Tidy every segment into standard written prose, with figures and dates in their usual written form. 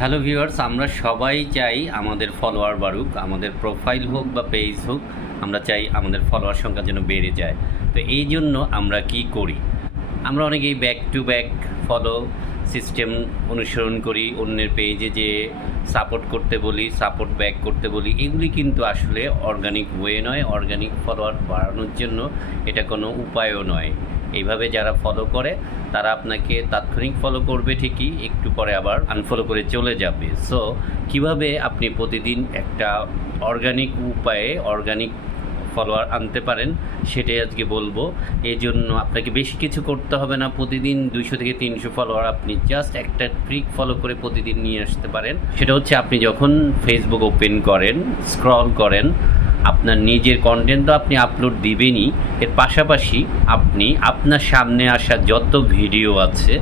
Hello viewers, আমরা সবাই চাই আমাদের ফলোয়ার বাড়ুক, আমাদের প্রোফাইল হোক বা পেজ হোক, আমরা চাই আমাদের ফলোয়ার সংখ্যা যেন বেড়ে যায়। তো এই জন্য আমরা কি করি? আমরা অনেকেই back to back follow system অনুসরণ করি, অন্যের পেজে যে সাপোর্ট করতে বলি, সাপোর্ট ব্যাক করতে বলি। এগুলি কিন্তু আসলে অর্গানিক ওয়ে নয়, অর্গানিক ফলোয়ার বাড়ানোর জন্য এটা কোনো উপায়ও নয়। এইভাবে যারা ফলো করে তারা আপনাকে তাৎক্ষণিক ফলো করবে ঠিকই, একটু পরে আবার আনফলো করে চলে যাবে। সো কিভাবে আপনি প্রতিদিন একটা অর্গানিক উপায়ে অর্গানিক ফলোয়ার আনতে পারেন সেটাই আজকে বলবো। এই জন্য আপনাকে বেশি কিছু করতে হবে না। প্রতিদিন 200 থেকে 300 ফলোয়ার আপনি জাস্ট একটা ট্রিক ফলো করে প্রতিদিন নিয়ে আসতে পারেন। সেটা হচ্ছে, আপনি যখন ফেসবুক ওপেন করেন, স্ক্রল করেন, আপনার নিজের কন্টেন্ট তো আপনি আপলোড দিবেনই, এর পাশাপাশি আপনি আপনার সামনে আসা যত ভিডিও আছে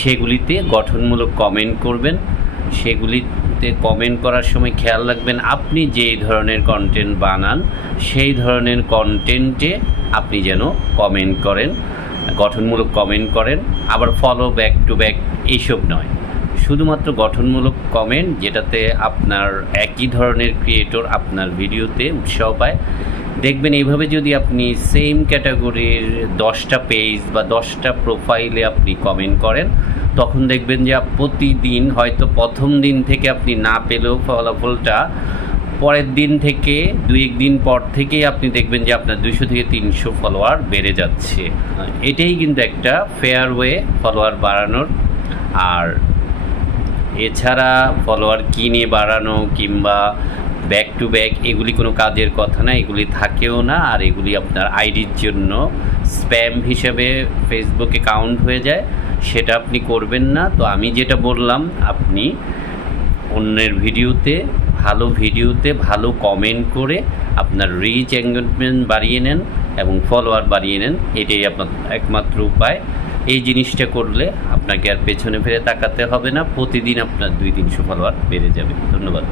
সেগুলিতে গঠনমূলক কমেন্ট করবেন। সেগুলিতে কমেন্ট করার সময় খেয়াল রাখবেন আপনি যেই ধরনের কন্টেন্ট বানান সেই ধরনের কন্টেন্টে আপনি যেন কমেন্ট করেন, গঠনমূলক কমেন্ট করেন। আবার ফলো ব্যাক টু ব্যাক এইসব নয়, শুধুমাত্র গঠনমূলক কমেন্ট, যেটাতে আপনার একই ধরনের ক্রিয়েটর আপনার ভিডিওতে উৎসাহ পায়। দেখবেন এইভাবে যদি আপনি সেম ক্যাটাগরির 10টা পেজ বা 10টা প্রোফাইলে আপনি কমেন্ট করেন, তখন দেখবেন যে প্রতিদিন হয়তো প্রথম দিন থেকে আপনি না পেলেও ফলাফলটা পরের দিন থেকে 2-1 দিন পর থেকেই আপনি দেখবেন যে আপনার 200 থেকে 300 ফলোয়ার বেড়ে যাচ্ছে। এটাই কিন্তু একটা ফেয়ার ওয়ে ফলোয়ার বাড়ানোর। আর এছাড়া ফলোয়ার কিনে বাড়ানো কিংবা ব্যাক টু ব্যাক এগুলি কোনো কাজের কথা না, এগুলি থাকেও না। আর এগুলি আপনার আইডির জন্য স্প্যাম হিসেবে ফেসবুকে কাউন্ট হয়ে যায়, সেটা আপনি করবেন না। তো আমি যেটা বললাম, আপনি অন্যের ভিডিওতে ভালো কমেন্ট করে আপনার রিচ এঙ্গেজমেন্ট বাড়িয়ে নেন এবং ফলোয়ার বাড়িয়ে নেন। এটাই আপনার একমাত্র উপায়। এই জিনিসটা করলে আপনাকে আর পেছনে ফিরে তাকাতে হবে না, প্রতিদিন আপনার 200-300 ফলোয়ার বেড়ে যাবে। ধন্যবাদ।